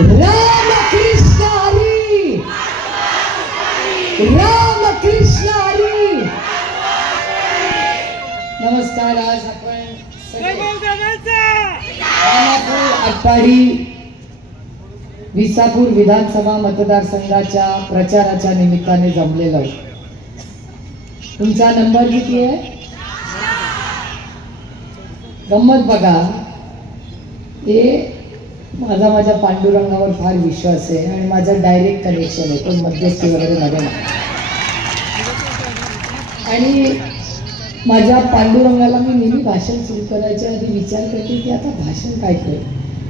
राम कृष्ण हरी, राम कृष्ण हरी. नमस्कार. आज आपण आटपाडी विसापूर विधानसभा मतदारसंघाच्या प्रचाराच्या निमित्ताने जमलेलो. तुमचा नंबर किती आहे? गंमत बघा, हे माझ्या पांडुरंगावर फार विश्वास आहे आणि माझं डायरेक्ट कनेक्शन आहे, पण मध्यस्थी वगैरे मध्ये नाही. आणि माझ्या पांडुरंगाला मी नेहमी भाषण सुरू करायच्या आधी विचार करते की आता भाषण काय करू.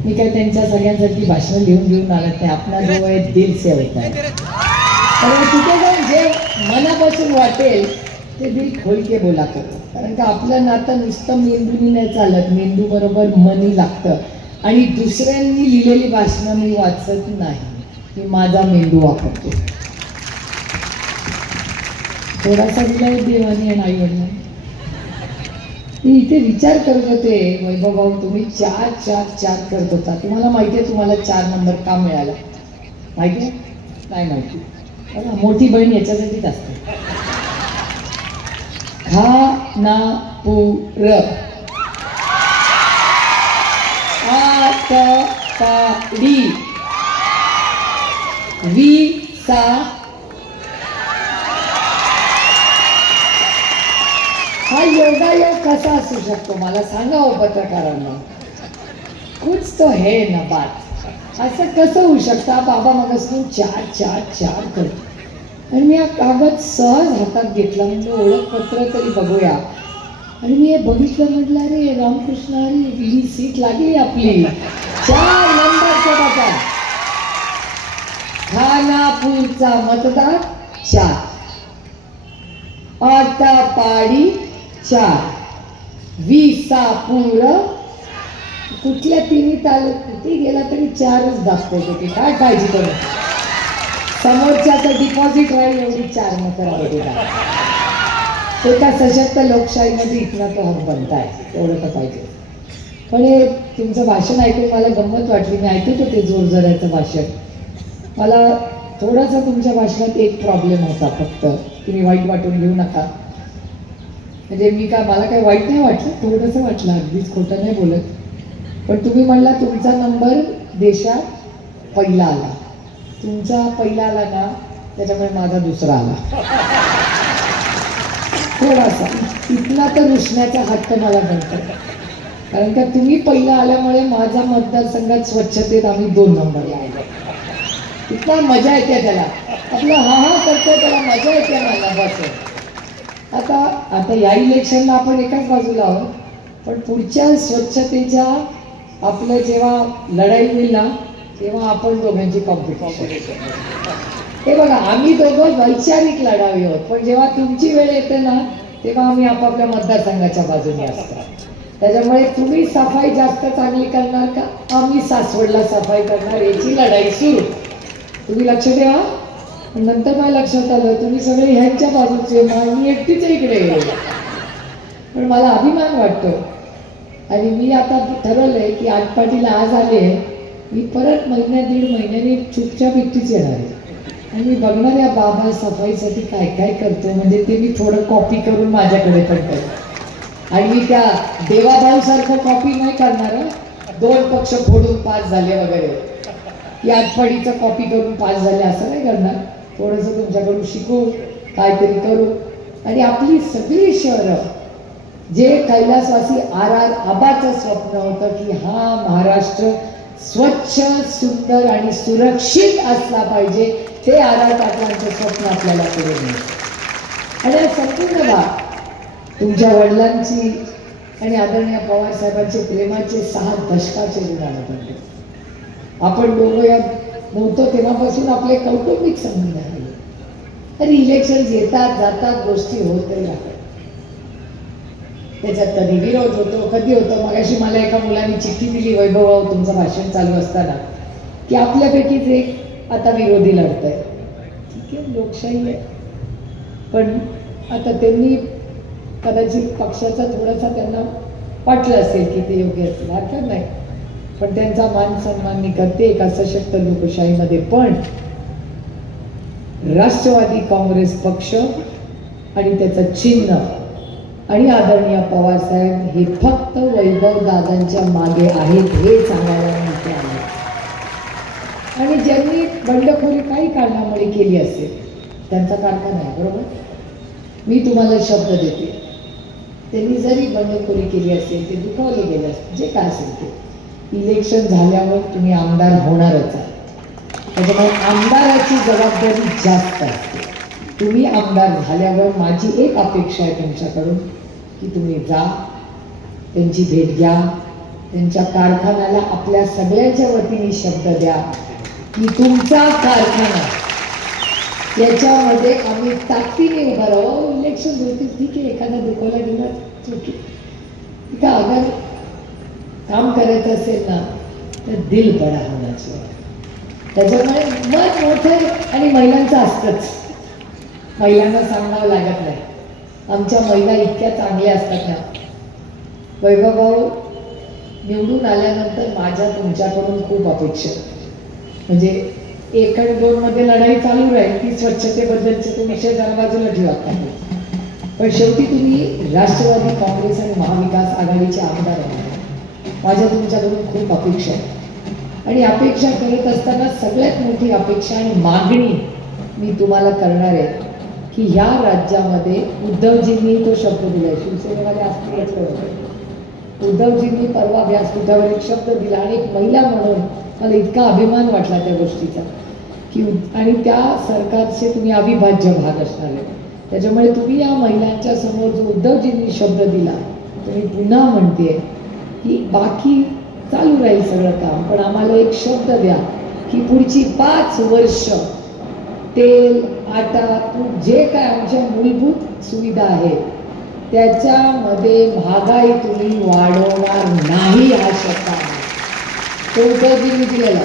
मी काय त्यांच्या सगळ्यांसाठी भाषण लिहून आणत नाही. आपला जो आहे दिल से होता है. तर तिथे जाऊन जे मनापासून वाटेल ते दिल खोल के बोला करू. कारण का आपलं नातं नुसतं मेंदूनी नाही चालत, मेंदू बरोबर मनी लागतं. आणि दुसऱ्यांनी लिहिलेली भाषणं मी वाचत नाही, मी माझा मेंदू वापरतो. थोडासा दिला देवानी आणि आई वडिलांनी. मी इथे विचार करत होते, वैभव भाऊ तुम्ही 4-4-4 करत होता. तुम्हाला माहिती आहे तुम्हाला 4 नंबर का मिळाला? माहिती आहे? नाही माहिती. बघा, मोठी बहीण याच्यासाठीच असते. खानापूर, आटपाडी, विसा, हा योगायोग कसा असू शकतो मला सांगा हो पत्रकारांना. कुछ तो है ना बात. असं कसं होऊ शकतं? बाबा मगापासून 4-4-4 करतो आणि मी हा कागद सहज हातात घेतला. म्हणजे ओळखपत्र तरी बघूया. आणि मी हे बघितलं, म्हटलं अरे रामकृष्ण हरी, ही सीट लागली आपली. 4 नंबरच्या बाबा. खानापूरचा मतदार 4, आटपाडी 4, विसापूर कुठल्या तिन्ही तालुक्यात गेला तरी 4च दाखतोय. ते काय काळजी करू, समोरच्याचं डिपॉझिट राहील एवढी 4 मतं राहू. एका सशक्त लोकशाहीमध्ये इथला तो हक बनताय, एवढं तर पाहिजे. पण हे तुमचं भाषण ऐकून मला गंमत वाटली. मी ऐकत होते जोरजोराचं भाषण. मला थोडासा तुमच्या भाषणात एक प्रॉब्लेम होता फक्त. तुम्ही वाईट वाटून घेऊ नका. म्हणजे मी मला काय वाईट नाही वाटलं, थोडंसं वाटलं, अगदीच खोटं नाही बोलत. पण तुम्ही म्हणला तुमचा नंबर देशात पहिला आला. तुमचा पहिला आला ना, त्याच्यामुळे माझा दुसरा आला. थोडासा इथला तर रुसण्याचा हक्क मला मिळतो. कारण का तुम्ही पहिला आल्यामुळे माझा मतदारसंघात स्वच्छतेत आम्ही 2 नंबरला आलो. इतका मजा येते त्याला. आपलं हा करतो त्याला मजा येते मला. बस आता या इलेक्शनला आपण एकाच बाजूला आहोत, पण पुढच्या स्वच्छतेच्या आपलं जेव्हा लढाई होईल ना, तेव्हा आपण दोघांची कॉम्पिटिशन. हे बघा, आम्ही दोघं वैचारिक लढावी आहोत, पण जेव्हा तुमची वेळ येते ना, तेव्हा आम्ही आपापल्या मतदारसंघाच्या बाजूने असतो. त्याच्यामुळे तुम्ही सफाई जास्त चांगली करणार का आम्ही सासवडला सफाई करणार, याची लढाई सुरू. तुम्ही लक्ष द्या. नंतर मला लक्षात आलं तुम्ही सगळे ह्यांच्या बाजूचे, मी एकटीच इकडे गेलो. पण मला अभिमान वाटतो. आणि मी आता ठरवलंय की आटपाडीला आज आले, मी परत 1-1.5 महिन्याने चुपचाप एकटीच येणार आहे. आणि मी बघणार या बाबा सफाईसाठी काय काय करतो, म्हणजे ते मी थोडं कॉपी करून माझ्याकडे पण करतो. आणि मी त्या देवाभाऊ सारखं कॉपी नाही करणार. 2 पक्ष फोडून 5 झाले वगैरे, की आटपाडीचं कॉपी करून 5 झाले असं नाही करणार. थोडंसं तुमच्याकडून शिकू, काहीतरी करू. आणि आपली सगळी शहरं, जे कैलासवासी RR आबाचं स्वप्न होतं की हा महाराष्ट्र स्वच्छ, सुंदर आणि सुरक्षित असला पाहिजे, ते RR पाटलांचं स्वप्न आपल्याला पुढे मिळेल. आणि संपूर्ण भाग तुमच्या वडिलांची आणि आदरणीय पवार साहेबांचे प्रेमाचे 6 दशकाचे ऋण आहे. आपण दोघं या नव्हतो तेव्हापासून आपले कौटुंबिक संबंध आहे. तरी इलेक्शन येतात जातात, गोष्टी होतही राहतात. त्याच्यात कधी विरोध होतो, कधी होतो. मगाशी मला एका मुलाने चिठ्ठी दिली, वैभव तुमचं भाषण चालू असताना, की आपल्यापैकीच एक आता विरोधी लढतंय. ठीक आहे, लोकशाही आहे. पण आता त्यांनी कदाचित पक्षाचा थोडासा त्यांना वाटलं असेल की ते योग्य असेल, हरकत नाही. पण त्यांचा मान सन्मान मी करते एका सशक्त लोकशाहीमध्ये. पण राष्ट्रवादी काँग्रेस पक्ष आणि त्याचं चिन्ह आणि आदरणीय पवार साहेब हे फक्त वैभव दादांच्या मागे आहेत हे सांगायला मी इथे आले. आणि ज्यांनी बंडखोरी काही कारणामुळे केली असेल त्यांचा कारखाना आहे, बरोबर. मी तुम्हाला शब्द देते, त्यांनी जरी बंडखोरी केली असेल, ते दुखावले गेले असतील, जे काय असेल ते, इलेक्शन झाल्यावर तुम्ही आमदार होणारच आहे. त्याच्यामुळे आमदाराची जबाबदारी जास्त असते. तुम्ही आमदार झाल्यावर माझी एक अपेक्षा आहे तुमच्याकडून की तुम्ही जा, त्यांची भेट घ्या, त्यांच्या कारखान्याला आपल्या सगळ्यांच्या वतीने शब्द द्या की तुमचा कारखाना याच्यामध्ये आम्ही ताकदीने उभा राहू. इलेक्शन होतील ठीक आहे, एखादा दुखवला गेला चुकी का, अगर काम करायचं असेल ना तर दिल बडा होना चाहिए. त्याच्यामुळे मत मोठं आणि महिलांचं असतंच, महिलांना सांगावं लागत नाही. आमच्या महिला इतक्या चांगल्या असतात ना. वैभव भाऊ निवडून आल्यानंतर माझ्या तुमच्याकडून खूप अपेक्षा, म्हणजे 1 आणि 2 मध्ये लढाई चालू राहील, ती स्वच्छतेबद्दलचे तो विषय जरा बाजूला ठेवा. पण शेवटी तुम्ही राष्ट्रवादी काँग्रेस आणि महाविकास आघाडीचे आमदार आहात. माझ्या तुमच्याकडून खूप अपेक्षा आहे. आणि अपेक्षा करत असताना सगळ्यात मोठी अपेक्षा आणि मागणी मी तुम्हाला करणार आहे की ह्या राज्यामध्ये उद्धवजींनी तो शब्द दिलाय, शिवसेनेमध्ये असतीलच बरोबर. उद्धवजींनी परवा व्यासपीठावर एक शब्द दिला आणि एक महिला म्हणून मला इतका अभिमान वाटला त्या गोष्टीचा की आणि त्या सरकारचे तुम्ही अविभाज्य भाग असणार आहे. त्याच्यामुळे तुम्ही या महिलांच्या समोर जो उद्धवजींनी शब्द दिला तो मी पुन्हा म्हणते की बाकी चालू राहील सगळं काम, पण आम्हाला एक शब्द द्या की पुढची 5 वर्ष तेल, आटा, तूप जे काय आमच्या मूलभूत सुविधा आहेत त्याच्यामध्ये महागाई तुम्ही वाढवणार नाही हा शब्द आहे. तो उद्धवजींनी दिलेला.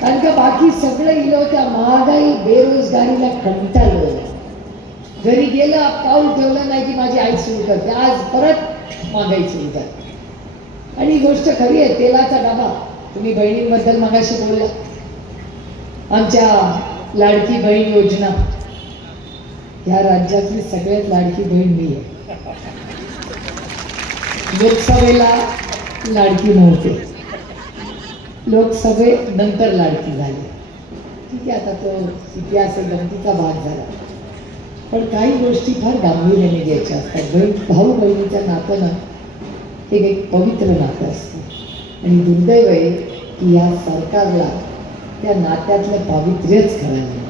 कारण का बाकी सगळं इलो त्या महागाई बेरोजगारीला कंटाळलं. घरी गेलं पाऊल ठेवलं नाही की माझी आई सुरू करते, आज परत महागाई सुरू करते. आणि ही गोष्ट खरी आहे. तेलाचा डबा, तुम्ही बहिणींबद्दल मगाशी बोलला, आमच्या लाडकी बहीण योजना, या राज्यातली सगळ्यात लाडकी बहीण मी आहे. लोकसभेला लाडकी नव्हते, लोकसभेनंतर लाडकी झाली. ठीक आहे, आता तो इतिहास गमतीचा भाग झाला. पण काही गोष्टी फार गांभीर्याने घ्यायच्या असतात. भाऊ बहिणीचं नातं ना हे एक पवित्र नातं असतं आणि दुर्दैव आहे की या सरकारला त्या नात्यातलं पावित्र्यच कळालं.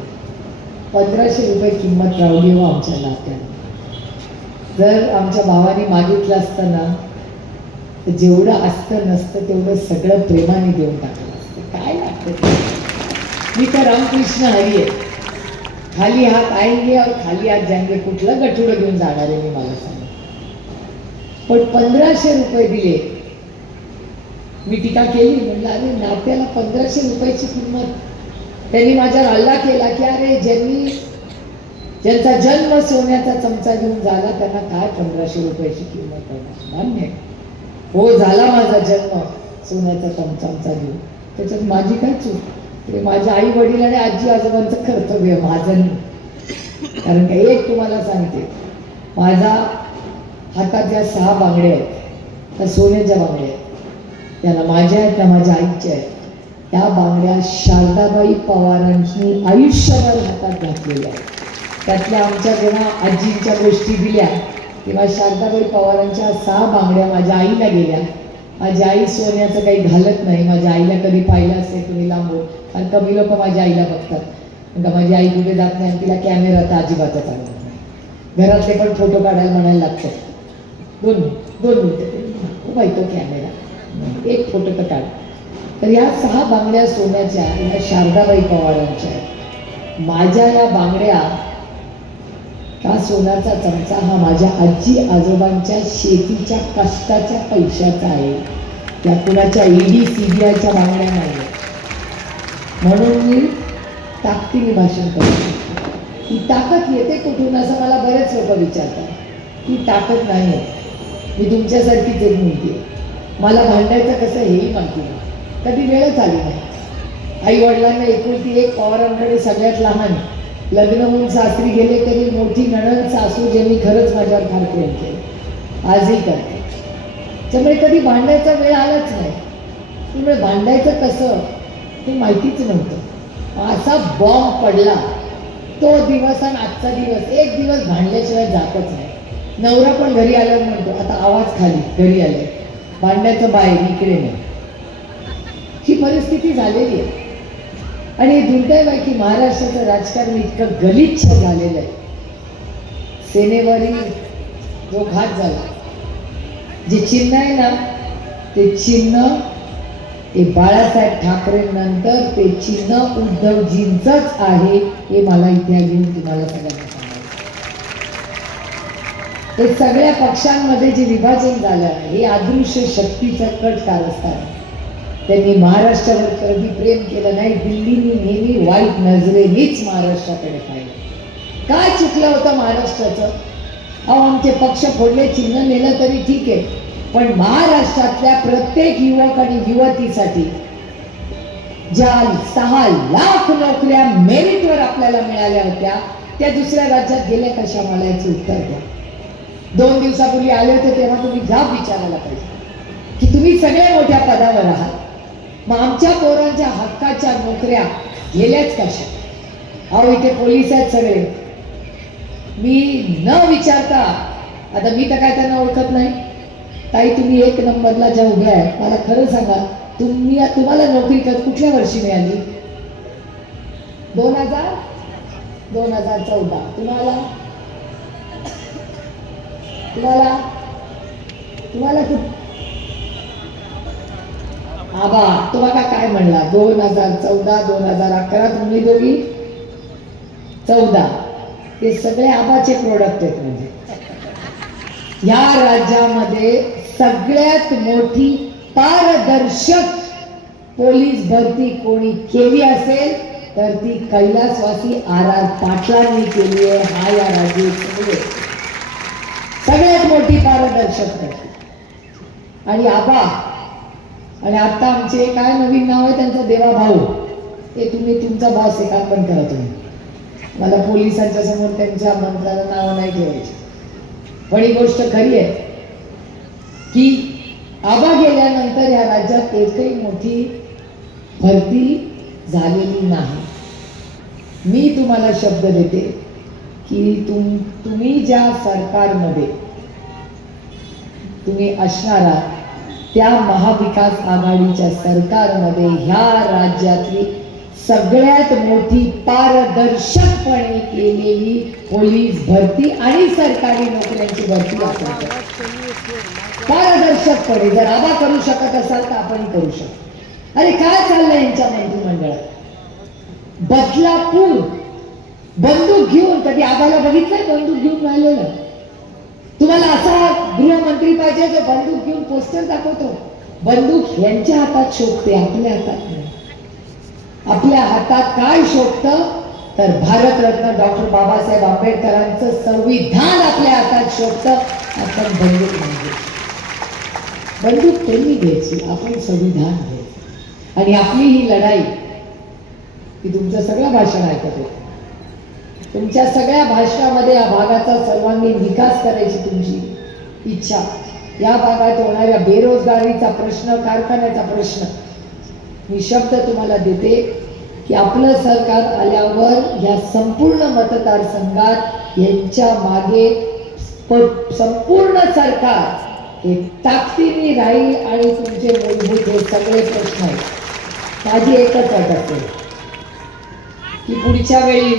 1500 रुपये किंमत रावली हो आमच्या नात्याला. जर आमच्या भावाने मागितलं असतं ना तर जेवढं असतं नसतं तेवढं सगळं प्रेमाने देऊन टाकलं असतं. काय लागतं, मी तर रामकृष्ण हरी आहे. खाली हात आएंगे और खाली हात जाएंगे. कुठलं गठुडं घेऊन जाणार आहे मी, मला सांग. पण 1500 रुपये दिले. मी टीका केली, म्हणलं अरे नात्याला 1500 रुपयाची किंमत. त्यांनी माझ्यावर हल्ला केला की अरे ज्यांचा जन्म सोन्याचा चमचा घेऊन झाला त्यांना काय 1500 रुपयाची किंमत आहे. मान्य हो, झाला माझा जन्म सोन्याचा चमचा घेऊन, त्याच्यात माझी काय चूक. ते माझ्या आई वडील आणि आजी आजोबांचं कर्तव्य, माझं नाही. कारण का एक तुम्हाला सांगते, माझा हातात ज्या 6 बांगड्या आहेत त्या सोन्याच्या बांगड्या आहेत. त्यांना माझ्या आहेत ना माझ्या आईच्या आहेत. त्या बांगड्या शारदाबाई पवारांनी आयुष्यभर हातात घातलेल्या आहेत. त्यातल्या आमच्या जेव्हा आजींच्या गोष्टी दिल्या तेव्हा शारदाबाई पवारांच्या 6 बांगड्या माझ्या आईला गेल्या. माझी आई सोन्याचं काही घालत नाही. माझ्या आईला कधी पाहिलं असेल तुम्ही लांबून, कारण कमी लोक माझ्या आईला बघतात. म्हणजे माझी आई कुठे जात नाही आणि तिला कॅमेरा तर अजिबातच आणत नाही. घरातले पण फोटो काढायला म्हणायला लागतात. 2 मिनिटं बाई तो कॅमेरा, एक फोटो तर काढ. तर या 6 बांगड्या सोन्याच्या या शारदाबाई पवारांच्या आहेत. माझ्या या बांगड्या का सोन्याचा चमचा हा माझ्या आजी आजोबांच्या शेतीच्या कष्टाच्या पैशाचा आहे. त्या कुणाच्या ईडी CBIच्या बांगड्या नाही. म्हणून मी ताकदीने भाषण करतो. ही ताकद येते कुठून असं मला बरेच लोक विचारतात. ही ताकद नाही आहे. मी तुमच्यासारखीच एक मुलगी आहे. मला भांडायचं कसं हेही माहिती नाही, कधी वेळच आली नाही. आई वडिलांना एकुलती एक, पवारांकडे सगळ्यात लहान, लग्न होऊन सासरी गेले तरी मोठी नणंद सासू ज्यांनी खरंच माझ्यावर फार प्रेम केलं, आजही करते. त्यामुळे कधी भांडायचा वेळ आलाच नाही. त्यामुळे भांडायचं कसं हे माहितीच नव्हतं. असा बॉम्ब पडला तो दिवस आणि आजचा दिवस, एक दिवस भांडल्याशिवाय जातच नाही. नवरा पण घरी आल्यावर म्हणतो आता आवाज खाली, घरी आले, भांड्याचं बाहेर, इकडे नाही. ही परिस्थिती झालेली आहे. आणि दुर्दैव आहे की महाराष्ट्राचं राजकारण इतकं गलिच्छ झालेलं आहे. सेनेवरील जो घात झाला, जे चिन्ह आहे ना, ते चिन्ह हे बाळासाहेब ठाकरे नंतर ते चिन्ह उद्धवजींचंच आहे, हे मला इथे घेऊन तुम्हाला सगळ्यांना सांगायचं. हे सगळ्या पक्षांमध्ये जे विभाजन झालं हे अदृश्य शक्तीचं कट कारस्थान. त्यांनी महाराष्ट्रावर कधी प्रेम केलं नाही. दिल्लीने नेहमी वाईट नजरेनेच महाराष्ट्राकडे पाहिलं. काय चुकलं होतं महाराष्ट्राचं? अहो, आमचे पक्ष फोडले, चिन्ह नेलं तरी ठीक आहे, पण महाराष्ट्रातल्या प्रत्येक युवक आणि युवतीसाठी ज्या 6 लाख नोकऱ्या मेरिटवर आपल्याला मिळाल्या होत्या, त्या दुसऱ्या राज्यात गेल्या कशा? मला याचं उत्तर द्या. 2 दिवसापूर्वी आले होते तेव्हा तुम्ही जाब विचारायला पाहिजे की तुम्ही सगळे मोठ्या पदावर आहात, मग आमच्या पोरांच्या हक्काच्या नोकऱ्या गेल्याच कशा? अहो, इथे पोलीस आहेत सगळे. मी न विचारता, आता मी तर काय त्यांना ओळखत नाही, ताई तुम्ही 1 नंबरला ज्या उभ्या आहे, मला खरं सांगा, तुम्हाला नोकरी कुठल्या वर्षी मिळाली? 2014. तुम्हाला आबा तुम्हाला काय म्हणला? 2014, 2011, तुम्ही दोघी 14. हे सगळे आबाचे प्रोडक्ट आहेत. म्हणजे या राज्यामध्ये सगळ्यात मोठी पारदर्शक पोलीस भरती कोणी केली असेल तर ती कैलासवासी RR पाटलांनी केली आहे. हा या राज्याची सगळ्यात मोठी पारदर्शक भरती. आणि आबा, आणि आता आमचे काय नवीन नाव आहे त्यांचं, देवा भाऊ. ते तुम्ही तुमचा बॉस आहे, काम पण करा तुम्ही. मला पोलिसांच्या समोर त्यांच्या मंत्र्याला नाव नाही ठेवायची. पण ही गोष्ट खरी आहे की आबा गेल्यानंतर या राज्यात एकही मोठी भरती झालेली नाही. मी तुम्हाला शब्द देते की तुम्ही ज्या सरकारमध्ये तुम्ही असणार आहात, त्या महाविकास आघाडीच्या सरकारमध्ये ह्या राज्यातली सगळ्यात मोठी पारदर्शकपणे केलेली पोलीस भरती आणि सरकारी नोकऱ्यांची भरती आपण पारदर्शकपणे. जर आबा करू शकत असाल तर आपण करू शकतो. अरे काय चाललंय यांच्या मंत्रिमंडळात? बदलापूर बंदूक घेऊन, कधी आबाला बघितलंय बंदूक घेऊन राहिलेलं? तुम्हाला असा गृहमंत्री पाहिजे जो बंदूक घेऊन पोस्टर दाखवतो? बंदूक यांच्या हातात शोभते, आपल्या हातात नाही. आपल्या हातात काय शोभतं तर भारतरत्न डॉक्टर बाबासाहेब आंबेडकरांचं संविधान आपल्या हातात शोभतं. आपण बंदूक नाही, बंदूक त्यांनी घ्यायची, आपण संविधान घ्यायचं. आणि आपली ही लढाई, की तुमचं सगळं भाषण ऐकत होतं, तुमच्या सगळ्या भाषणामध्ये या भागाचा सर्वांगीण विकास करायची तुमची इच्छा, या भागात होणाऱ्या बेरोजगारीचा प्रश्न, कारखान्याचा प्रश्न, मी शब्द तुम्हाला देते की आपलं सरकार आल्यावर या संपूर्ण मतदारसंघात यांच्या मागे संपूर्ण सरकार हे ताकदीने राहील आणि तुमचे मूलभूत हे सगळे प्रश्न आहेत. माझी एकच अट असेल की पुढच्या वेळी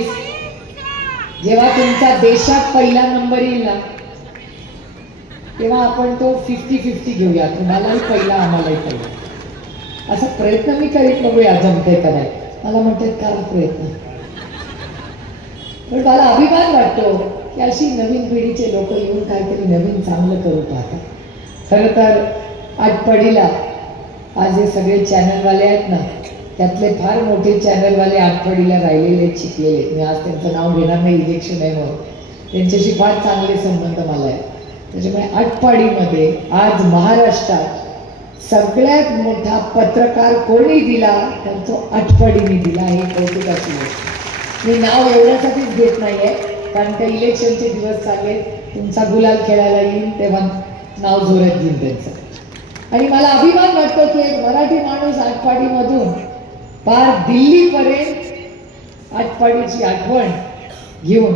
जेव्हा तुमचा देशात पहिला नंबर येईल ना, तेव्हा आपण तो 50-50 घेऊया. तुम्हालाही पहिला, आम्हालाही पहिला, असा प्रयत्न मी करीत बघूया जमते का नाही. मला म्हणतात करा प्रयत्न, पण मला अभिमान वाटतो की अशी नवीन पिढीचे लोक येऊन काहीतरी नवीन चांगलं करू पाहतात. खरं तर आटपाडीला आज हे सगळे चॅनलवाले आहेत ना, त्यातले फार मोठे चॅनलवाले आटपाडीला राहिलेले, शिकलेले. मी आज त्यांचं नाव घेणार नाही, इलेक्शन आहे म्हणून. त्यांच्याशी फार चांगले संबंध मला आहेत. त्याच्यामुळे आटपाडीमध्ये आज महाराष्ट्रात सगळ्यात मोठा पत्रकार कोणी दिला तर तो आटपाडीने दिला. हे कौतुकाची गोष्ट. मी नाव एवढ्यासाठीच घेत नाहीये कारण का इलेक्शनचे दिवस चालले, तुमचा गुलाल खेळायला येईल तेव्हा नाव जोरात घेईन त्यांचं. आणि मला अभिमान वाटतो की एक मराठी माणूस आटपाडीमधून पार दिल्लीपर्यंत आटपाडीची आठवण घेऊन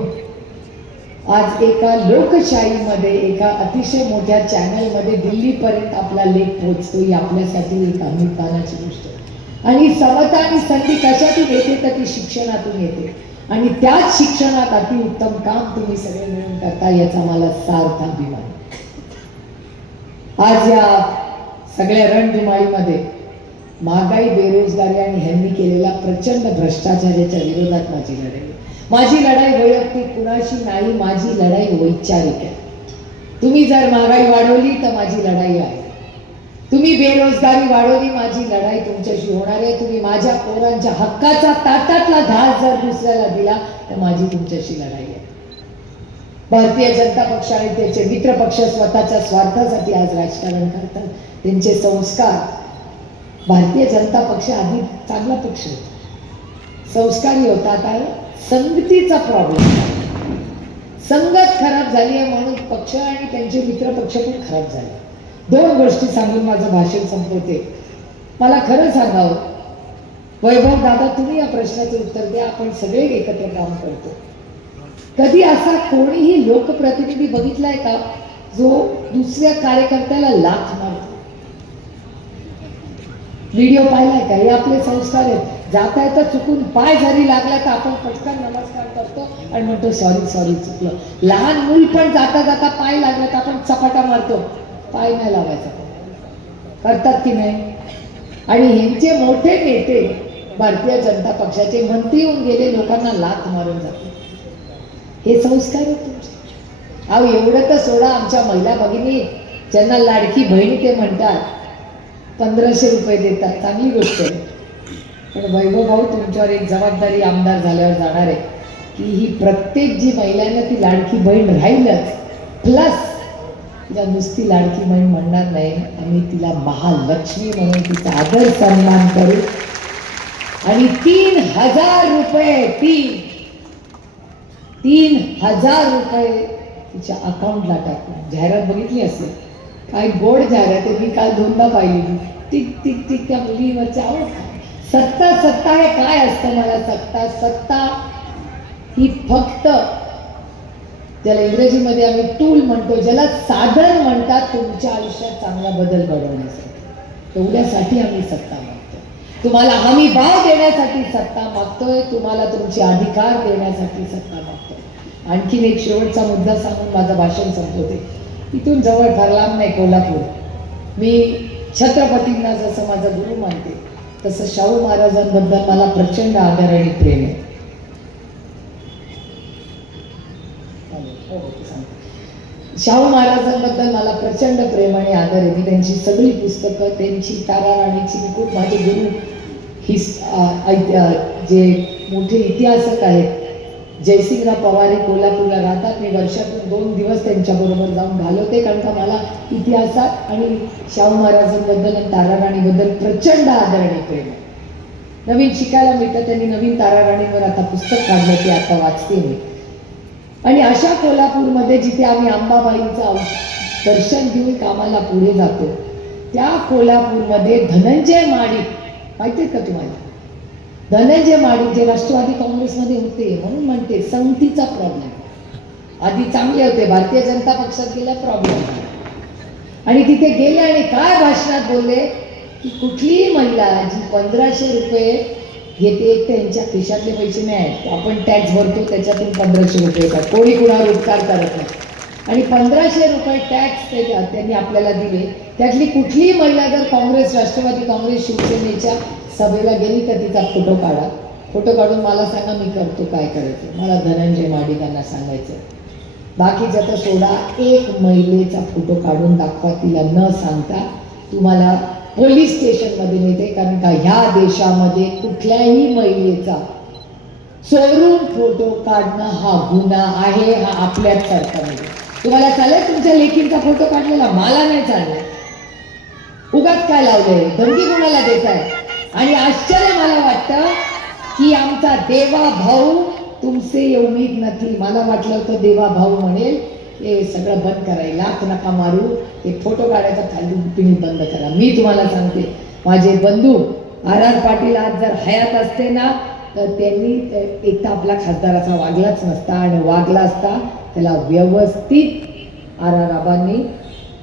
आज एका लोकशाहीमध्ये एका अतिशय मोठ्या चॅनलमध्ये दिल्लीपर्यंत आपला लेख पोहोचतो. ही आपल्यासाठी एक अभिमानाची गोष्ट आहे. आणि समता आणि संधी कशातून येते तर ती शिक्षणातून येते. आणि त्याच शिक्षणात अतिउत्तम काम तुम्ही सगळे मिळून करता याचा मला सार्थ अभिमान. आज या सगळ्या रणधुमाळीमध्ये महागाई, बेरोजगारी आणि ह्यांनी केलेल्या प्रचंड भ्रष्टाचाराच्या विरोधात माझी लढाई. माझी लढाई वैयक्तिक कुणाशी नाही, माझी लढाई वैचारिक आहे. तुम्ही जर महागाई वाढवली तर माझी लढाई आहे. तुम्ही बेरोजगारी वाढवली, माझी लढाई तुमच्याशी होणार आहे. तुम्ही माझ्या पोरांच्या हक्काचा ताटातला घास जर दुसऱ्याला दिला तर माझी तुमच्याशी लढाई आहे. भारतीय जनता पक्ष आणि त्याचे मित्र पक्ष स्वतःच्या स्वार्थासाठी आज राजकारण करतात. त्यांचे संस्कार, भारतीय जनता पक्ष आधी चांगला पक्ष होता, संस्कारी होता. आता संगतीचा प्रॉब्लेम, संगत खराब झाली आहे म्हणून पक्ष आणि त्यांचे मित्र पक्ष पण खराब झाले. दोन गोष्टी सांगून माझं भाषण संपवते. मला खरं सांगावं वैभव दादा, तुम्ही या प्रश्नाचे उत्तर द्या. आपण सगळे एकत्र काम करतो. कधी असा कोणीही लोकप्रतिनिधी बघितलाय का जो दुसऱ्या कार्यकर्त्याला लाथ मारतो? व्हिडिओ पाहिलाय का? हे आपले संस्कार आहेत. जाता येता चुकून पाय जरी लागला तर आपण पटकन नमस्कार करतो आणि म्हणतो सॉरी सॉरी चुकलं. लहान मूल पण जाता जाता पाय लागला तर आपण चपाटा मारतो, पाय नाही लावायचा. करतात की नाही? आणि ह्यांचे मोठे नेते भारतीय जनता पक्षाचे मंत्री होऊन गेले, लोकांना लाथ मारून जातात. हे संस्कार आहेत तुमचे. अहो एवढं तर सोडा, आमच्या महिला भगिनी ज्यांना लाडकी बहीण ते म्हणतात 1500 रुपये देतात, चांगली गोष्ट आहे. पण वैभव भाऊ, तुमच्यावर एक जबाबदारी आमदार झाल्यावर जाणार आहे की ही प्रत्येक जी महिलांना ती लाडकी बहीण राहीलच, प्लस तिला नुसती लाडकी बहीण म्हणणार नाही, आम्ही तिला महालक्ष्मी म्हणून तिचा आदर सन्मान करू. आणि 3000 रुपये 3000 रुपये तिच्या अकाउंटला टाकू. जाहिरात बघितली असेल, काय गोड जाहिरात आहे. मी काल 2दा पाहिली. टिक टिक टिक त्या मुलीवरच्या. सत्ता सत्ता हे काय असतं? मला सत्ता ही फक्त, ज्याला इंग्रजीमध्ये आम्ही टूल म्हणतो, ज्याला साधन म्हणतात तुमच्या आयुष्यात चांगला बदल घडवण्यासाठी. तेवढ्यासाठी आम्ही सत्ता मागतो. तुम्हाला हमी भाव देण्यासाठी सत्ता मागतोय, तुम्हाला तुमचे अधिकार देण्यासाठी सत्ता मागतोय. आणखीन एक शेवटचा मुद्दा सांगून माझं भाषण संपवते. इथून जवळ फार लांब नाही, कोल्हापूर. मी छत्रपतींना जसं माझा गुरु मानते तसं शाहू महाराजांबद्दल मला प्रचंड आदर आणि प्रेम आहे. शाहू महाराजांबद्दल मला प्रचंड प्रेम आणि आदर आहे. मी त्यांची सगळी पुस्तकं, त्यांची ताराराणीची, मी खूप, माझे गुरु जे मोठे इतिहासक आहेत जयसिंगराव पवार हे कोल्हापूरला राहतात. मी वर्षातून 2 दिवस त्यांच्याबरोबर जाऊन घालवते, कारण का मला इतिहासात आणि शाहू महाराजांबद्दल आणि ताराराणीबद्दल प्रचंड आदर आणि प्रेम आहे. नवीन शिकायला मिळतं. त्यांनी नवीन ताराराणीवर आता पुस्तक काढलं, ते आता वाचते मी. आणि अशा कोल्हापूरमध्ये जिथे आम्ही अंबाबाईंचं दर्शन घेऊन कामाला पुढे जातो, त्या कोल्हापूरमध्ये धनंजय माडिक, माहिती आहे का तुम्हाला? धनंजय माडिक जे राष्ट्रवादी काँग्रेसमध्ये होते, म्हणून म्हणते संगतीचा प्रॉब्लेम. आधी चांगले होते, भारतीय जनता पक्षात गेला प्रॉब्लेम. आणि तिथे गेले आणि काय भाषणात बोलले की कुठलीही महिला जी 1500 रुपये घेते, त्यांच्या खिशातले पैसे नाही आहेत, आपण टॅक्स भरतो त्याच्यातून 1500 रुपये येतात, कोणी कुणावर उपकार करत नाही. आणि 1500 रुपये टॅक्स त्यांनी आपल्याला दिले. त्यातली कुठलीही महिला जर काँग्रेस, राष्ट्रवादी काँग्रेस, शिवसेनेच्या सभेला गेली तर तिचा फोटो काढा. फोटो काढून मला सांगा, मी करतो काय करायचं. मला धनंजय माडिकांना सांगायचं. बाकीच्या तर सोडा, एक महिलेचा फोटो काढून दाखवा तिला न सांगता, तुम्हाला पोलीस स्टेशनमध्ये नेते. कारण का ह्या देशामध्ये कुठल्याही महिलेचा चोरून फोटो काढणं हा गुन्हा आहे. हा आपल्याच सरकारमध्ये. तुम्हाला चालेल तुमच्या लेकींचा फोटो काढलेला, मला नाही चालणार. उगाच काय लावले, धमकी कोणाला देत आहे? आणि आश्चर्य मला वाटतं की आमचा देवा भाऊ तुमसे ये उम्मीद नथी. मला वाटलं होतं देवा भाऊ म्हणेल हे सगळं बंद करायला, लाथ नका मारू, हे फोटो काढायचा खाली तुम्ही बंद करा. मी तुम्हाला सांगते, माझे बंधू आर पाटील आज जर हयात असते ना तर त्यांनी एक तर आपला खासदार असा वागलाच नसता, आणि वागला असता त्याला व्यवस्थित आबांनी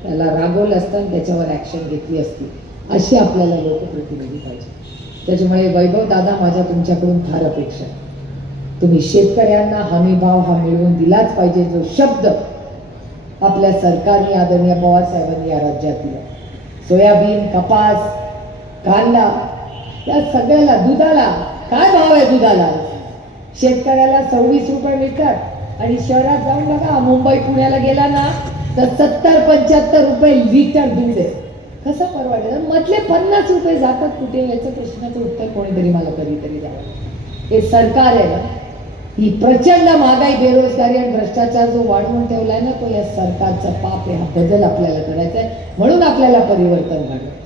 त्याला रागवलं असतं आणि त्याच्यावर ॲक्शन घेतली असती. अशी आपल्याला लोकप्रतिनिधी पाहिजे. त्याच्यामुळे वैभव दादा, माझ्या तुमच्याकडून फार अपेक्षा आहे. तुम्ही शेतकऱ्यांना हमी भाव हा मिळवून दिलाच पाहिजे, जो शब्द आपल्या सरकारने आदरणीय पवार साहेबांनी या राज्यात दिला. सोयाबीन, कपास, कांदा या सगळ्याला, दुधाला काय भाव आहे? दुधाला शेतकऱ्याला 26 रुपये मिळतात, आणि शहरात जाऊन बघा, मुंबई पुण्याला गेला ना तर 70-75 रुपये लिटर दूध आहे. कसं परवडेल? मधले 50 रुपये जातात कुठे? याचं प्रश्नाचं उत्तर कोणीतरी मला कधीतरी द्यावं. हे सरकार आहे ना, ही प्रचंड महागाई, बेरोजगारी आणि भ्रष्टाचार जो वाढवून ठेवलाय ना, तो या सरकारचा पाप आहे. हा बदल आपल्याला करायचा आहे, म्हणून आपल्याला परिवर्तन घडायचं.